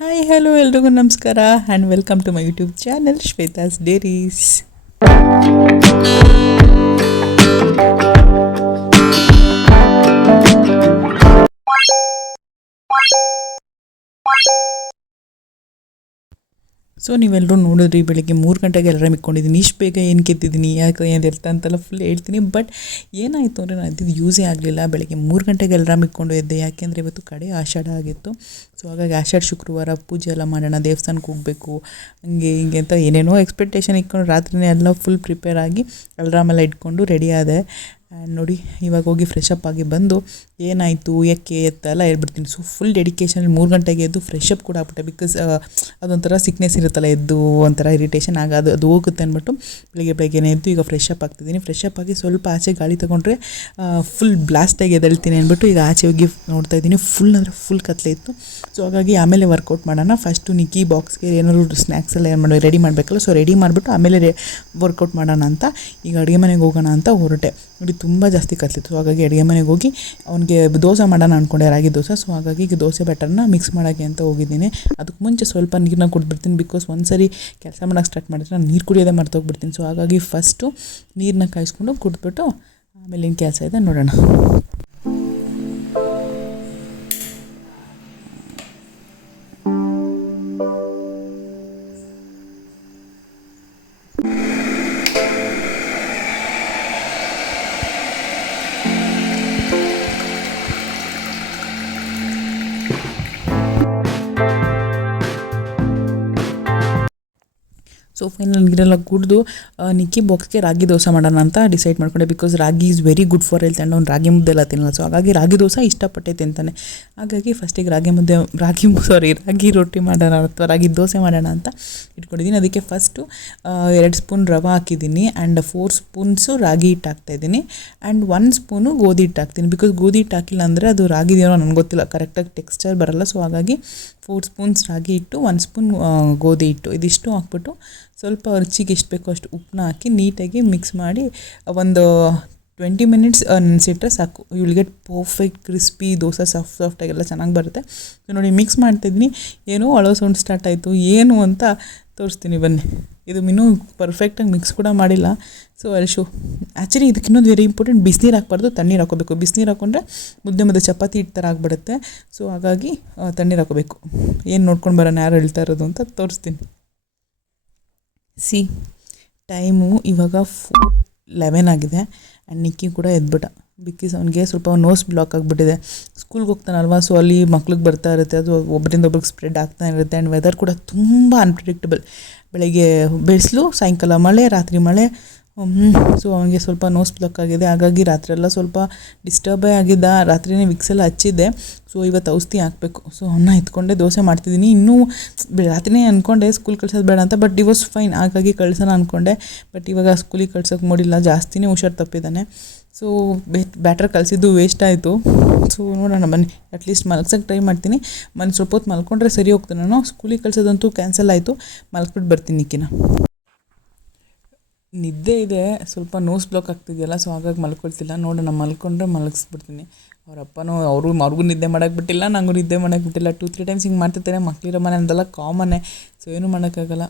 Hi hello ಎಲ್ರಿಗೂ ನಮಸ್ಕಾರ and welcome to my YouTube channel Shweta's diaries. So ನೀವೆಲ್ಲರೂ ನೋಡಿದ್ರಿ, ಬೆಳಿಗ್ಗೆ 3 ಗಂಟೆಗೆ ಅಲಾರಾಮ್ ಇಟ್ಕೊಂಡಿದ್ದೀನಿ. ಇಷ್ಟು ಬೇಗ ಏನು ಕೆತ್ತಿದ್ದೀನಿ, ಯಾಕೆ ಏನು ಎತ್ತ ಅಂತೆಲ್ಲ ಫುಲ್ ಹೇಳ್ತೀನಿ. ಬಟ್ ಏನಾಯಿತು ಅಂದರೆ ನಾನು ಇದ್ದಿದ್ದು ಯೂಸೇ ಆಗಲಿಲ್ಲ. ಬೆಳಗ್ಗೆ 3 ಗಂಟೆಗೆ ಅಲಾರಾಮ್ ಇಟ್ಕೊಂಡು ಎದ್ದೆ, ಯಾಕೆಂದರೆ ಇವತ್ತು ಕಡೆ ಆಷಾಢ ಆಗಿತ್ತು. ಸೊ ಹಾಗಾಗಿ ಆಷಾಢ ಶುಕ್ರವಾರ ಪೂಜೆ ಎಲ್ಲ ಮಾಡೋಣ, ದೇವಸ್ಥಾನಕ್ಕೆ ಹೋಗಬೇಕು, ಹಂಗೆ ಹಿಂಗೆ ಅಂತ ಏನೇನೋ ಎಕ್ಸ್ಪೆಕ್ಟೇಷನ್ ಇಟ್ಕೊಂಡು ರಾತ್ರಿನೇ ಎಲ್ಲ ಫುಲ್ ಪ್ರಿಪೇರ್ ಆಗಿ ಅಲಾರಾಮೆಲ್ಲ ಇಟ್ಕೊಂಡು ರೆಡಿ ಆದೆ. ಆ್ಯಂಡ್ ನೋಡಿ, ಇವಾಗ ಹೋಗಿ ಫ್ರೆಶ್ ಅಪ್ ಆಗಿ ಬಂದು ಏನಾಯಿತು ಯಾಕೆ ಎತ್ತ ಎಲ್ಲ ಹೇಳ್ಬಿಡ್ತೀನಿ. ಸೊ ಫುಲ್ ಡೆಡಿಕೇಶನ್ 3 ಗಂಟೆಗೆ ಎದ್ದು ಫ್ರೆಶ್ ಅಪ್ ಕೂಡ ಆಗ್ಬಿಟ್ಟೆ. ಬಿಕಾಸ್ ಅದೊಂಥರ ಸಿಕ್ನೆಸ್ ಇರುತ್ತಲ್ಲ, ಎದ್ದು ಒಂಥರ ಇರಿಟೇಷನ್ ಅದು ಹೋಗುತ್ತೆ ಅಂದ್ಬಿಟ್ಟು ಬೆಳಗ್ಗೆನೇ ಎದ್ದು ಈಗ ಫ್ರೆಶ್ ಅಪ್ ಆಗ್ತಿದ್ದೀನಿ. ಫ್ರೆಶ್ ಅಪ್ ಆಗಿ ಸ್ವಲ್ಪ ಆಚೆ ಗಾಳಿ ತೊಗೊಂಡ್ರೆ ಫುಲ್ ಬ್ಲಾಸ್ಟಾಗಿ ಎದ್ದೇಳ್ತೀನಿ ಅಂದ್ಬಿಟ್ಟು ಈಗ ಆಚೆ ಹೋಗಿ ನೋಡ್ತಾ ಇದ್ದೀನಿ. ಫುಲ್ ಅಂದರೆ ಫುಲ್ ಕತ್ಲೆ ಇತ್ತು. ಸೊ ಹಾಗಾಗಿ ಆಮೇಲೆ ವರ್ಕೌಟ್ ಮಾಡೋಣ. ಫಸ್ಟು ನಿಕ್ಕಿ ಬಾಕ್ಸ್ಗೆ ಏನಾದ್ರು ಸ್ನ್ಯಾಕ್ಸ್ ಎಲ್ಲ ಏನು ರೆಡಿ ಮಾಡಬೇಕಲ್ಲ, ಸೊ ರೆಡಿ ಮಾಡಿಬಿಟ್ಟು ಆಮೇಲೆ ವರ್ಕೌಟ್ ಮಾಡೋಣ ಅಂತ ಈಗ ಅಡುಗೆ ಮನೆಗೆ ಹೋಗೋಣ ಅಂತ ಹೊರಟೆ. ನೋಡಿ ತುಂಬ ಜಾಸ್ತಿ ಕತ್ಲಿತ್ತು. ಸೊ ಹಾಗಾಗಿ ಅಡುಗೆ ಮನೆಗೆ ಹೋಗಿ ಅವನಿಗೆ ದೋಸೆ ಮಾಡೋಣ ಅಂದ್ಕೊಂಡೆ, ರಾಗಿ ದೋಸೆ. ಸೊ ಹಾಗಾಗಿ ಈಗ ದೋಸೆ ಬ್ಯಾಟರ್ನ ಮಿಕ್ಸ್ ಮಾಡೋಕ್ಕೆ ಅಂತ ಹೋಗಿದ್ದೀನಿ. ಅದಕ್ಕೆ ಮುಂಚೆ ಸ್ವಲ್ಪ ನೀರನ್ನ ಕುಡಿದ್ಬಿಡ್ತೀನಿ. ಬಿಕಾಸ್ ಒಂದು ಸರಿ ಕೆಲಸ ಮಾಡೋಕ್ಕೆ ಸ್ಟಾರ್ಟ್ ಮಾಡಿದ್ರೆ ನಾನು ನೀರು ಕುಡಿಯೋದೇ ಮರ್ತೋಗ್ಬಿಡ್ತೀನಿ. ಸೊ ಹಾಗಾಗಿ ಫಸ್ಟು ನೀರನ್ನ ಕಾಯಿಸ್ಕೊಂಡು ಕುಡಿದ್ಬಿಟ್ಟು ಆಮೇಲೆ ಏನು ಕೆಲಸ ಇದೆ ನೋಡೋಣ. ಸೊ ಫೈನಲ್ ನೀರೆಲ್ಲ ಕುಡಿದು ನಿಕ್ಕಿ ಬಾಕ್ಸ್ಗೆ ರಾಗಿ ದೋಸೆ ಮಾಡೋಣ ಅಂತ ಡಿಸೈಡ್ ಮಾಡ್ಕೊಂಡೆ. Because ragi is very good for health. And ಅವ್ನು ರಾಗಿ ಮುದ್ದೆ ಎಲ್ಲ ತಿನ್ನಲ್ಲ. ಸೊ ಹಾಗಾಗಿ ರಾಗಿ ದೋಸೆ ಇಷ್ಟಪಟ್ಟೆ ತಿಂತಾನೆ. ಹಾಗಾಗಿ ಫಸ್ಟಿಗೆ ರಾಗಿ ರೊಟ್ಟಿ ಮಾಡೋಣ ಅಥವಾ ರಾಗಿ ದೋಸೆ ಮಾಡೋಣ ಅಂತ ಇಟ್ಕೊಂಡಿದ್ದೀನಿ. ಅದಕ್ಕೆ ಫಸ್ಟು 2 ಸ್ಪೂನ್ ರವೆ ಹಾಕಿದ್ದೀನಿ. ಆ್ಯಂಡ್ 4 ಸ್ಪೂನ್ಸು ರಾಗಿ ಹಿಟ್ಟು ಹಾಕ್ತಾಯಿದ್ದೀನಿ. ಆ್ಯಂಡ್ 1 ಸ್ಪೂನು ಗೋಧಿ ಹಿಟ್ಟು ಹಾಕ್ತೀನಿ. ಬಿಕಾಸ್ ಗೋಧಿ ಹಿಟ್ಟು ಹಾಕಿಲ್ಲ ಅಂದರೆ ಅದು ರಾಗಿದೇನೋ ನನಗೆ ಗೊತ್ತಿಲ್ಲ, ಕರೆಕ್ಟಾಗಿ ಟೆಕ್ಸ್ಚರ್ ಬರಲ್ಲ. ಸೊ ಹಾಗಾಗಿ 4 ಸ್ಪೂನ್ಸ್ ರಾಗಿ ಹಿಟ್ಟು, 1 ಸ್ಪೂನ್ ಗೋಧಿ ಹಿಟ್ಟು, ಇದಿಷ್ಟು ಹಾಕ್ಬಿಟ್ಟು ಸ್ವಲ್ಪ ರುಚಿಗೆ ಎಷ್ಟು ಬೇಕೋ ಅಷ್ಟು ಉಪ್ಪನ್ನ ಹಾಕಿ ನೀಟಾಗಿ ಮಿಕ್ಸ್ ಮಾಡಿ ಒಂದು 20 ಮಿನಿಟ್ಸ್ ನೆನೆಸಿಟ್ರೆ ಸಾಕು. You will get perfect crispy dosa, ಸಾಫ್ಟಾಗೆಲ್ಲ ಚೆನ್ನಾಗಿ ಬರುತ್ತೆ. ಸೊ ನೋಡಿ, ಮಿಕ್ಸ್ ಮಾಡ್ತಾಯಿದ್ದೀನಿ. ಏನೋ ಅಳೋ ಸೌಂಡ್ ಸ್ಟಾರ್ಟ್ ಆಯಿತು, ಏನು ಅಂತ ತೋರಿಸ್ತೀನಿ ಬನ್ನಿ. ಇದು ಇನ್ನೂ ಪರ್ಫೆಕ್ಟಾಗಿ ಮಿಕ್ಸ್ ಕೂಡ ಮಾಡಿಲ್ಲ. ಸೊ ಅಲ್ಶು ಆ್ಯಕ್ಚುಲಿ ಇದಕ್ಕೆ ಇನ್ನೊಂದು ವೆರಿ ಇಂಪಾರ್ಟೆಂಟ್, ಬಿಸಿನೀರು ಹಾಕ್ಬಾರ್ದು, ತಣ್ಣೀರು ಹಾಕೋಬೇಕು. ಬಿಸಿನೀರು ಹಾಕ್ಕೊಂಡ್ರೆ ಮುದ್ದೆ ಚಪಾತಿ ಹಿಟ್ಟು ಥರ ಆಗಿಬಿಡುತ್ತೆ. ಸೊ ಹಾಗಾಗಿ ತಣ್ಣೀರು ಹಾಕೋಬೇಕು. ಏನು ನೋಡ್ಕೊಂಡು ಬರೋಣ ಯಾರು ಹೇಳ್ತಾ ಇರೋದು ಅಂತ ತೋರಿಸ್ತೀನಿ. ಟೈಮು ಇವಾಗ 4:11 ಆಗಿದೆ. ಆ್ಯಂಡ್ ನಿಕ್ಕಿ ಕೂಡ ಎದ್ಬಿಟ್ಟ. ಬಿಕಾಸ್ ಅವನಿಗೆ ಸ್ವಲ್ಪ ನೋಸ್ ಬ್ಲಾಕ್ ಆಗಿಬಿಟ್ಟಿದೆ. ಸ್ಕೂಲ್ಗೆ ಹೋಗ್ತಾನಲ್ವ, ಸೊ ಅಲ್ಲಿ ಮಕ್ಳಿಗೆ ಬರ್ತಾ ಇರುತ್ತೆ, ಅದು ಒಬ್ಬರಿಂದ ಒಬ್ರಿಗೆ ಸ್ಪ್ರೆಡ್ ಆಗ್ತಾ ಇರುತ್ತೆ. ಆ್ಯಂಡ್ ವೆದರ್ ಕೂಡ ತುಂಬ ಅನ್ಪ್ರಿಡಿಕ್ಟಬಲ್. ಬೆಳಗ್ಗೆ ಬಿಸಿಲು, ಸಾಯಂಕಾಲ ಮಳೆ, ರಾತ್ರಿ ಮಳೆ. ಸೊ ಅವನಿಗೆ ಸ್ವಲ್ಪ ನೋಸ್ ಬ್ಲಾಕ್ ಆಗಿದೆ. ಹಾಗಾಗಿ ರಾತ್ರಿಯೆಲ್ಲ ಸ್ವಲ್ಪ ಡಿಸ್ಟರ್ಬೇ ಆಗಿದ್ದ. ರಾತ್ರಿನೇ ವಿಕ್ಸೆಲ್ಲ ಹಚ್ಚಿದ್ದೆ. ಸೊ ಇವತ್ತು ಔಷಧಿ ಹಾಕಬೇಕು. ಸೊ ಅವನ್ನ ಎತ್ಕೊಂಡೆ ದೋಸೆ ಮಾಡ್ತಿದ್ದೀನಿ. ಇನ್ನೂ ರಾತ್ರಿನೇ ಅಂದ್ಕೊಂಡೆ ಸ್ಕೂಲ್ ಕಳ್ಸೋದು ಬೇಡ ಅಂತ, ಬಟ್ ಇಟ್ ವಾಸ್ ಫೈನ್. ಹಾಗಾಗಿ ಕಳ್ಸೋಣ ಅಂದ್ಕೊಂಡೆ. ಬಟ್ ಇವಾಗ ಸ್ಕೂಲಿಗೆ ಕಳ್ಸೋಕ್ಕೆ ನೋಡಿಲ್ಲ, ಜಾಸ್ತಿನೇ ಹುಷಾರು ತಪ್ಪಿದ್ದಾನೆ. ಸೊ ಬ್ಯಾಟ್ರ್ ಕಲಿಸಿದ್ದು ವೇಸ್ಟ್ ಆಯಿತು. ಸೊ ನೋಡೋಣ ಬನ್ನಿ, ಅಟ್ಲೀಸ್ಟ್ ಮಲ್ಗ್ಸೋಕ್ಕೆ ಟ್ರೈ ಮಾಡ್ತೀನಿ. ಸ್ವಲ್ಪ ಹೊತ್ತು ಮಲ್ಕೊಂಡ್ರೆ ಸರಿ ಹೋಗ್ತಾನೆ. ನಾನು ಸ್ಕೂಲಿಗೆ ಕಳ್ಸೋದಂತೂ ಕ್ಯಾನ್ಸಲ್ ಆಯಿತು. ಮಲ್ಕ್ಬಿಟ್ಟು ಬರ್ತೀನಿ ನಿಕ್ಕಿನ. ನಿದ್ದೆ ಇದೆ, ಸ್ವಲ್ಪ ನೋಸ್ ಬ್ಲಾಕ್ ಆಗ್ತಿದೆಯಲ್ಲ, ಸೊ ಹಾಗಾಗಿ ಮಲ್ಕೊಳ್ತಿಲ್ಲ. ನೋಡೋಣ, ಮಲ್ಕೊಂಡ್ರೆ ಮಲಗಿಸ್ಬಿಡ್ತೀನಿ. ಅವ್ರಿಗೂ ನಿದ್ದೆ ಮಾಡೋಕ್ಕೆ ಬಿಟ್ಟಿಲ್ಲ, ನನಗೂ ನಿದ್ದೆ ಮಾಡೋಕ್ಕೆ ಬಿಟ್ಟಿಲ್ಲ. 2-3 ಟೈಮ್ಸ್ ಹಿಂಗೆ ಮಾಡ್ತಿರ್ತಾರೆ. ಮಕ್ಕಳಿರೋ ಮನೆ ಅಂದೆಲ್ಲ ಕಾಮನ್ನೇ. ಸೊ ಏನೂ ಮಾಡೋಕ್ಕಾಗಲ್ಲ.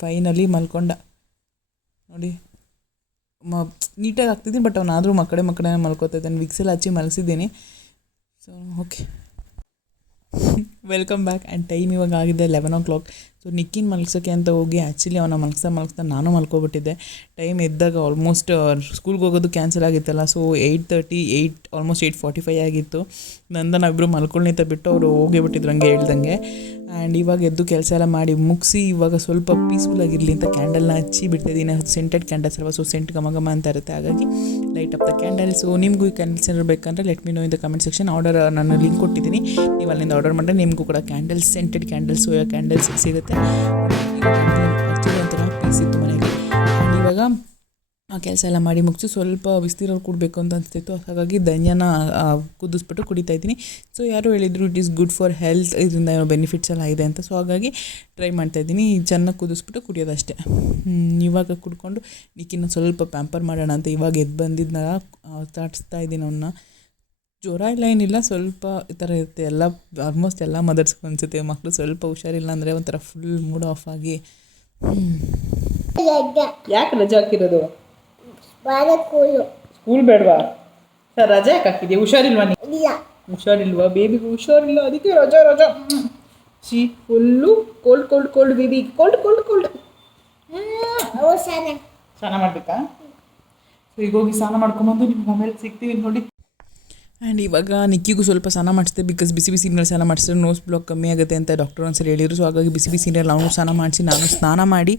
ಫೈನಲಿ ಮಲ್ಕೊಂಡ. ನೋಡಿ, ನೀಟಾಗಿ ಆಗ್ತಿದ್ದೀನಿ. ಬಟ್ ಅವನಾದರೂ ಮಕ್ಕಳೇ ಮಲ್ಕೋತಾ ಇದ್ದಾನೆ. ವಿಕ್ಸೆಲ್ಲ ಹಚ್ಚಿ ಮಲಗಿಸಿದ್ದೀನಿ. So okay, welcome back. And time ಇವಾಗ ಆಗಿದೆ 11 o'clock. ಸೊ ನಿಕ್ಕಿನ ಮಲಗ್ಸೋಕ್ಕೆ ಅಂತ ಹೋಗಿ ಆ್ಯಕ್ಚುಲಿ ಅವನ ಮಲಗ್ಸ್ತಾ ನಾನು ಮಲ್ಕೊಬಿಟ್ಟಿದ್ದೆ. ಟೈಮ್ ಎದ್ದಾಗ ಆಲ್ಮೋಸ್ಟ್ ಸ್ಕೂಲ್ಗೆ ಹೋಗೋದು ಕ್ಯಾನ್ಸಲ್ ಆಗಿತ್ತಲ್ಲ. ಸೊ 8:30 ಆಲ್ಮೋಸ್ಟ್ 8:45 ಆಗಿತ್ತು. ನಾವಿಬ್ಬರು ಮಲ್ಕೊಳ್ಳಿತ ಬಿಟ್ಟು ಅವರು ಹೋಗಿಬಿಟ್ಟಿದ್ರು ಹಂಗೆ ಹೇಳ್ದಂಗೆ. ಆ್ಯಂಡ್ ಇವಾಗ ಎದ್ದು ಕೆಲಸ ಎಲ್ಲ ಮಾಡಿ ಮುಗಿಸಿ ಇವಾಗ ಸ್ವಲ್ಪ ಪೀಸ್ಫುಲ್ ಆಗಿರಲಿ ಅಂತ ಕ್ಯಾಂಡಲ್ನ ಹಚ್ಚಿ ಬಿಡ್ತಾಯಿದ್ದೀನಿ. ಸೆಂಟೆಡ್ ಕ್ಯಾಂಡಲ್ಸ್ ಅಲ್ವಾ, ಸೊ ಸೆಂಟ್ ಘಮ ಅಂತ ಇರುತ್ತೆ. ಹಾಗಾಗಿ light up the candle. So ನಿಮಗೂ ಈ ಕ್ಯಾಂಡಲ್ಸ್ ಇರಬೇಕಂದ್ರೆ let me know in the comment section. ನಾನು ಲಿಂಕ್ ಕೊಟ್ಟಿದ್ದೀನಿ, ನೀವು ಅಲ್ಲಿಂದ ಆರ್ಡರ್ ಮಾಡಿದ್ರೆ ನಿಮಗೂ ಕೂಡ candles, scented candles, soya candles ಸಿಗುತ್ತೆ. ಆ್ಯಕ್ಚುಲಿ ಒಂಥರ ಪೀಸ್ ಇತ್ತು ಮನೆಯಲ್ಲಿ. ಆ್ಯಂಡ್ ಇವಾಗ ಆ ಕೆಲಸ ಎಲ್ಲ ಮಾಡಿ ಮುಗಿಸಿ ಸ್ವಲ್ಪ ಬಿಸಿನೀರಲ್ಲಿ ಕುಡಬೇಕು ಅಂತ ಅನಿಸ್ತಿತ್ತು. ಹಾಗಾಗಿ ಧನ್ಯನ ಕುದಿಸ್ಬಿಟ್ಟು ಕುಡಿತಾ ಇದ್ದೀನಿ. ಸೊ ಯಾರು ಹೇಳಿದರು it is good for health, ಇದರಿಂದ ಏನೋ ಬೆನಿಫಿಟ್ಸ್ ಎಲ್ಲ ಇದೆ ಅಂತ. ಸೊ ಹಾಗಾಗಿ ಟ್ರೈ ಮಾಡ್ತಾಯಿದ್ದೀನಿ. ಚೆನ್ನಾಗಿ ಕುದಿಸ್ಬಿಟ್ಟು ಕುಡಿಯೋದಷ್ಟೇ. ಇವಾಗ ಕುಡ್ಕೊಂಡು ನಿಕ್ಕಿನ ಸ್ವಲ್ಪ ಪ್ಯಾಂಪರ್ ಮಾಡೋಣ ಅಂತ ಇವಾಗ ಎದ್ದು ಬಂದಿದ್ದನ್ನ ತಾಡಿಸ್ತಾ ಇದ್ದೀನಿ ಅವನ್ನ. ಜ್ವರ ಇಲ್ಲ ಏನಿಲ್ಲ, ಸ್ವಲ್ಪ ಈ ಥರ ಇರುತ್ತೆ. ಎಲ್ಲ ಆಲ್ಮೋಸ್ಟ್ ಎಲ್ಲ ಮದರ್ಸ್ಗೂ ಅನಿಸುತ್ತೆ. ಮಕ್ಕಳು ಸ್ವಲ್ಪ ಹುಷಾರಿಲ್ಲ ಅಂದರೆ ಒಂಥರ ಫುಲ್ ಮೂಡ್ ಆಫ್ ಆಗಿ. ಯಾಕೆ ರಜೆ ಹಾಕಿರೋದು? ಸ್ಕೂಲ್ ಬೇಡವಾ ಸರ್? ರಜೆ ಯಾಕೆ ಹಾಕಿದ್ಯಾ? ಹುಷಾರಿಲ್ವಾ? ಹುಷಾರಿಲ್ವಾ? ಬೇಬಿಗೆ ಹುಷಾರಿಲ್ಲ, ಅದಕ್ಕೆ ರಜಾ. Full cold baby, cold. ಸ್ನಾನ ಮಾಡಬೇಕಾ? ಸೊ ಈಗ ಹೋಗಿ ಸ್ನಾನ ಮಾಡ್ಕೊಂಬಂದು ನಿಮ್ಗೆ ಆಮೇಲೆ ಸಿಗ್ತೀವಿ ನೋಡಿ. ಆ್ಯಂಡ್ ಇವಾಗ ನಿಕ್ಕಿಗೂ ಸ್ವಲ್ಪ ಸ್ನಾನ ಮಾಡಿಸಿದೆ, ಬಿಕಾಸ್ ಬಿಸಿ ನೀರಲ್ಲಿ ಸ್ನಾನ ಮಾಡಿಸಿದ್ರೆ ನೋಸ್ ಬ್ಲಾಕ್ ಕಮ್ಮಿ ಆಗುತ್ತೆ ಅಂತ ಡಾಕ್ಟರ್ ಒಂದ್ಸರಿ ಹೇಳಿದ್ರು. ಸೊ ಹಾಗಾಗಿ ಬಿಸಿ ನೀರಲ್ಲಿ ಅವನು ಸ್ನಾನ ಮಾಡಿಸಿ ನಾನು ಸ್ನಾನ ಮಾಡಿ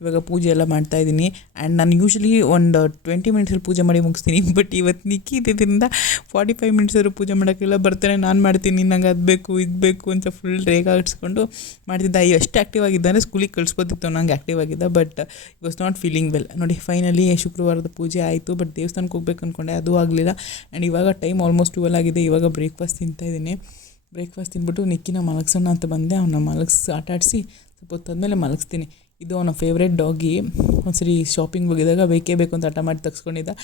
ಇವಾಗ ಪೂಜೆ ಎಲ್ಲ ಮಾಡ್ತಾಯಿದ್ದೀನಿ. ಆ್ಯಂಡ್ ನಾನು ಯೂಶ್ವಲಿ ಒಂದು 20 ಮಿನಿಟ್ಸಲ್ಲಿ ಪೂಜೆ ಮಾಡಿ ಮುಗಿಸ್ತೀನಿ. ಬಟ್ ಇವತ್ತು ನಿಕ್ಕಿ ಇದ್ದಿದ್ದರಿಂದ 45 ಮಿನಿಟ್ಸಾದ್ರು ಪೂಜೆ ಮಾಡೋಕ್ಕೆಲ್ಲ ಬರ್ತಾನೆ. ನಾನು ಮಾಡ್ತೀನಿ, ನಂಗೆ ಅದು ಬೇಕು ಇದು ಬೇಕು ಅಂತ ಫುಲ್ ರೇಗ ಇಡ್ಸ್ಕೊಂಡು ಮಾಡ್ತಿದ್ದ. ಎಷ್ಟು ಆ್ಯಕ್ಟಿವ್ ಆಗಿದ್ದಾನೆ, ಸ್ಕೂಲಿಗೆ ಕಳಿಸ್ಬೋದಿತ್ತು ನಂಗೆ ಆ್ಯಕ್ಟಿವ್ ಆಗಿದ್ದ, but it was not feeling well. ನೋಡಿ ಫೈನಲಿ ಶುಕ್ರವಾರದ ಪೂಜೆ ಆಯಿತು, ಬಟ್ ದೇವಸ್ಥಾನಕ್ಕೆ ಹೋಗ್ಬೇಕು ಅಂದ್ಕೊಂಡೆ, ಅದು ಆಗಲಿಲ್ಲ. ಆ್ಯಂಡ್ ಇವಾಗ ಟೈಮ್ ಆಲ್ಮೋಸ್ಟ್ 12 ಆಗಿದೆ. ಇವಾಗ ಬ್ರೇಕ್ಫಾಸ್ಟ್ ತಿಂತಾಯಿದ್ದೀನಿ. ಬ್ರೇಕ್ಫಾಸ್ಟ್ ತಿಂದ್ಬಿಟ್ಟು ನಿಕ್ಕಿನ ಮಲಗ್ಸೋಣ ಅಂತ ಬಂದೆ. ಅವನ್ನ ಆಟ ಆಡಿಸಿ ಸ್ವಲ್ಪ ಹೊತ್ತಾದ್ಮೇಲೆ ಮಲಗಿಸ್ತೀನಿ. ಇದು ಅವನ ಫೇವ್ರೇಟ್ ಡಾಗಿ. ಒಂದ್ಸರಿ ಶಾಪಿಂಗ್ ಹೋಗಿದಾಗ ಬೇಕೇ ಬೇಕು ಅಂತ ಹಠ ಮಾಡಿ ತೆಗೆಸ್ಕೊಂಡಿದ್ದ.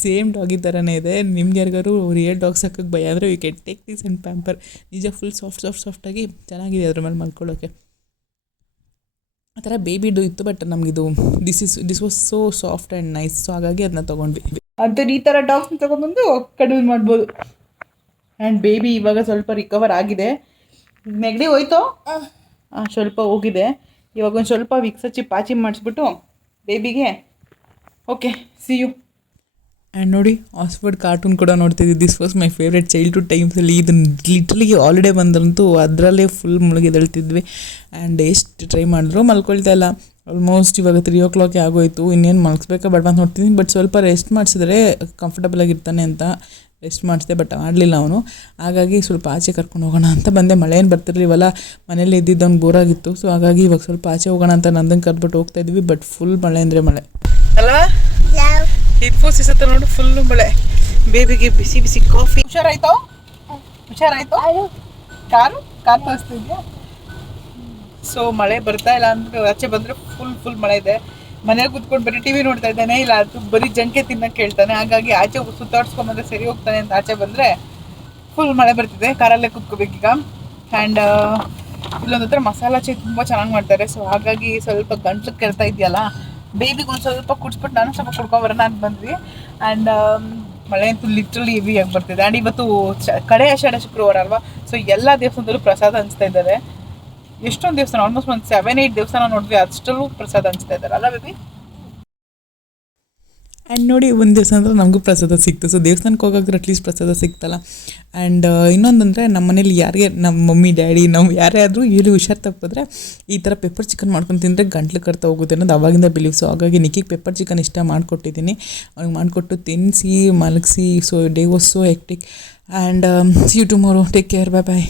ಸೇಮ್ ಡಾಗಿ ಥರನೇ ಇದೆ. ನಿಮ್ಗೆ ಯಾರಿಗಾರು ರಿಯಲ್ ಡಾಗ್ಸ್ ಹಾಕೋಕ್ಕೆ ಭಯ ಆದರೆ you can take this and pamper. ನಿಜ ಫುಲ್ ಸಾಫ್ಟಾಗಿ ಚೆನ್ನಾಗಿದೆ ಅದ್ರ ಮೇಲೆ ಮಲ್ಕೊಳ್ಳೋಕ್ಕೆ. ಆ ಥರ ಬೇಬಿದು ಇತ್ತು, ಬಟ್ ನಮಗಿದು this was so soft and nice. So ಹಾಗಾಗಿ ಅದನ್ನ ತೊಗೊಂಡ್ವಿ. ಅದು ಈ ಥರ ಡಾಗ್ಸ್ನ ತೊಗೊಂಡ್ಬಂದು ಕಡಿಮೆ ಮಾಡ್ಬೋದು. ಆ್ಯಂಡ್ ಬೇಬಿ ಇವಾಗ ಸ್ವಲ್ಪ ರಿಕವರ್ ಆಗಿದೆ. ನೆಗಡಿ ಹೋಯ್ತು, ಸ್ವಲ್ಪ ಹೋಗಿದೆ. ಇವಾಗ ಒಂದು ಸ್ವಲ್ಪ ವಿಕ್ಸ್ ಹಚ್ಚಿ ಪಾಚಿ ಮಾಡಿಸ್ಬಿಟ್ಟು ಬೇಬಿಗೆ ಓಕೆ ಸಿ ಯು. ಆ್ಯಂಡ್ ನೋಡಿ ಆಕ್ಸ್ಫರ್ಡ್ ಕಾರ್ಟೂನ್ ಕೂಡ ನೋಡ್ತಿದ್ದೆ. This was my favourite childhood ಟೈಮ್ಸಲ್ಲಿ. ಇದನ್ನು ಲಿಟ್ರಲಿ ಹಾಲಿಡೇ ಬಂದ್ರಂತೂ ಅದರಲ್ಲೇ ಫುಲ್ ಮುಳುಗಿದಳ್ತಿದ್ವಿ. ಆ್ಯಂಡ್ ಎಷ್ಟು ಟ್ರೈ ಮಾಡಿದ್ರು ಮಲ್ಕೊಳ್ತಾ ಇಲ್ಲ. ಆಲ್ಮೋಸ್ಟ್ ಇವಾಗ 3 o'clock ಆಗೋಯ್ತು. ಇನ್ನೇನು ಮಲಗಿಸ್ಬೇಕಾ ಬೇಡ ಅಂತ ನೋಡ್ತಿದ್ದೀನಿ. ಬಟ್ ಸ್ವಲ್ಪ ರೆಸ್ಟ್ ಮಾಡಿಸಿದ್ರೆ ಕಂಫರ್ಟಬಲಾಗಿರ್ತಾನೆ ಅಂತ ರೆಸ್ಟ್ ಮಾಡಿಸಿದೆ, ಬಟ್ ಮಾಡಲಿಲ್ಲ ಅವನು. ಹಾಗಾಗಿ ಸ್ವಲ್ಪ ಆಚೆ ಕರ್ಕೊಂಡು ಹೋಗೋಣ ಅಂತ ಬಂದೆ. ಮಳೆ ಏನು ಬರ್ತಿರ್ಲಿವಲ್ಲ, ಮನೇಲಿ ಇದ್ದಿದ್ದವ್ನು ಬೋರಾಗಿತ್ತು. ಸೊ ಹಾಗಾಗಿ ಇವಾಗ ಸ್ವಲ್ಪ ಆಚೆ ಹೋಗೋಣ ಅಂತ ನಂದನ್ನು ಕರೆದ್ಬಿಟ್ಟು ಹೋಗ್ತಾ ಇದ್ವಿ. ಬಟ್ ಫುಲ್ ಮಳೆ ಅಂದರೆ ಮಳೆ ಅಲ್ವಾ? ಇನ್ಫೋಸಿಸ್ ಹತ್ರ ನೋಡಿ ಫುಲ್ಲು ಮಳೆ. ಬೇಬಿಗೆ ಬಿಸಿ ಕಾಫಿ. ಹುಷಾರಾಯ್ತು ಕಾರು ತೋರಿಸ್ತಿದ್ಯಾ? ಸೊ ಮಳೆ ಬರ್ತಾ ಇಲ್ಲ ಅಂದ್ರೆ ಆಚೆ ಬಂದರೆ ಫುಲ್ ಮಳೆ ಇದೆ. ಮನೇಲಿ ಕೂತ್ಕೊಂಡು ಬರೀ ಟಿ ವಿ ನೋಡ್ತಾ ಇದ್ದಾನೆ, ಇಲ್ಲ ಅದು ಬರೀ ಜಂಕೆ ತಿನ್ನಕ್ಕೆ ಹೇಳ್ತಾನೆ. ಹಾಗಾಗಿ ಆಚೆ ಸುತ್ತಾಡ್ಸ್ಕೊಂಬಂದ್ರೆ ಸರಿ ಹೋಗ್ತಾನೆ ಅಂತ ಆಚೆ ಬಂದರೆ ಫುಲ್ ಮಳೆ ಬರ್ತಿದೆ. ಕಾರಲ್ಲೇ ಕೂತ್ಕೋಬೇಕೀಗ. ಆ್ಯಂಡ್ ಇಲ್ಲೊಂದು ಹತ್ರ ಮಸಾಲ ಚೈ ತುಂಬ ಚೆನ್ನಾಗಿ ಮಾಡ್ತಾರೆ. ಸೊ ಹಾಗಾಗಿ ಸ್ವಲ್ಪ ಗಂಟ್ಲು ಕೆರ್ತಾ ಇದೆಯಲ್ಲ, ಬೇಬಿಗೆ ಒಂದು ಸ್ವಲ್ಪ ಕುಡಿಸ್ಬಿಟ್ಟು ನಾನು ಸ್ವಲ್ಪ ಕುಡ್ಕೊಂಬರೋಣ ಅಂತ ಬಂದ್ವಿ. ಆ್ಯಂಡ್ ಮಳೆ ಅಂತೂ ಲಿಟ್ರಲಿ ಹೆವಿಯಾಗಿ ಬರ್ತಿದೆ. ಆ್ಯಂಡ್ ಇವತ್ತು ಕಡೆ ಆಷಾಢ ಶುಕ್ರವಾರ ಅಲ್ವಾ? ಸೊ ಎಲ್ಲ ದೇವಸ್ಥಾನದಲ್ಲೂ ಪ್ರಸಾದ ಹಂಚ್ತಾ ಇದ್ದಾರೆ. ಎಷ್ಟೊಂದು ದೇವಸ್ಥಾನ, ಆಲ್ಮೋಸ್ಟ್ ಒಂದು 7-8 ದೇವಸ್ಥಾನ ನೋಡಿದ್ವಿ, ಅಷ್ಟಲ್ಲೂ ಪ್ರಸಾದ ಹಂಚ್ತಾ ಇದ್ದಾರೆ ಅಲ್ಲ ಬೇಬಿ? ಆ್ಯಂಡ್ ನೋಡಿ ಒಂದು ದೇವಸ್ಥಾನದಲ್ಲಿ ನಮಗೂ ಪ್ರಸಾದ ಸಿಕ್ತು. ಸೊ ದೇವಸ್ಥಾನಕ್ಕೆ ಹೋಗೋದ್ರೆ ಅಟ್ಲೀಸ್ಟ್ ಪ್ರಸಾದ ಸಿಕ್ತಲ್ಲ. ಆ್ಯಂಡ್ ಇನ್ನೊಂದಂದರೆ ನಮ್ಮ ಮನೇಲಿ ಯಾರಿಗೆ ನಮ್ಮ ಮಮ್ಮಿ ಡ್ಯಾಡಿ ನಾವು ಯಾರೇ ಆದರೂ ಇಲ್ಲಿ ಹುಷಾರು ತಪ್ಪಿದ್ರೆ ಈ ಥರ ಪೆಪ್ಪರ್ ಚಿಕನ್ ಮಾಡ್ಕೊಂಡು ತಿಂದರೆ ಗಂಟ್ಲು ಕರ್ತಾ ಹೋಗುತ್ತೆ ಅನ್ನೋದು ಅವಾಗಿಂದ ಬಿಲೀವ್. ಸೊ ಹಾಗಾಗಿ ನಿಕ್ಕಿಗೆ ಪೆಪ್ಪರ್ ಚಿಕನ್ ಇಷ್ಟ ಮಾಡಿಕೊಟ್ಟಿದ್ದೀನಿ. ಅವ್ನಿಗೆ ಮಾಡಿಕೊಟ್ಟು ತಿನ್ನಿಸಿ ಮಲಗಿಸಿ. So day was so hectic. And see you tomorrow. Take care, bye.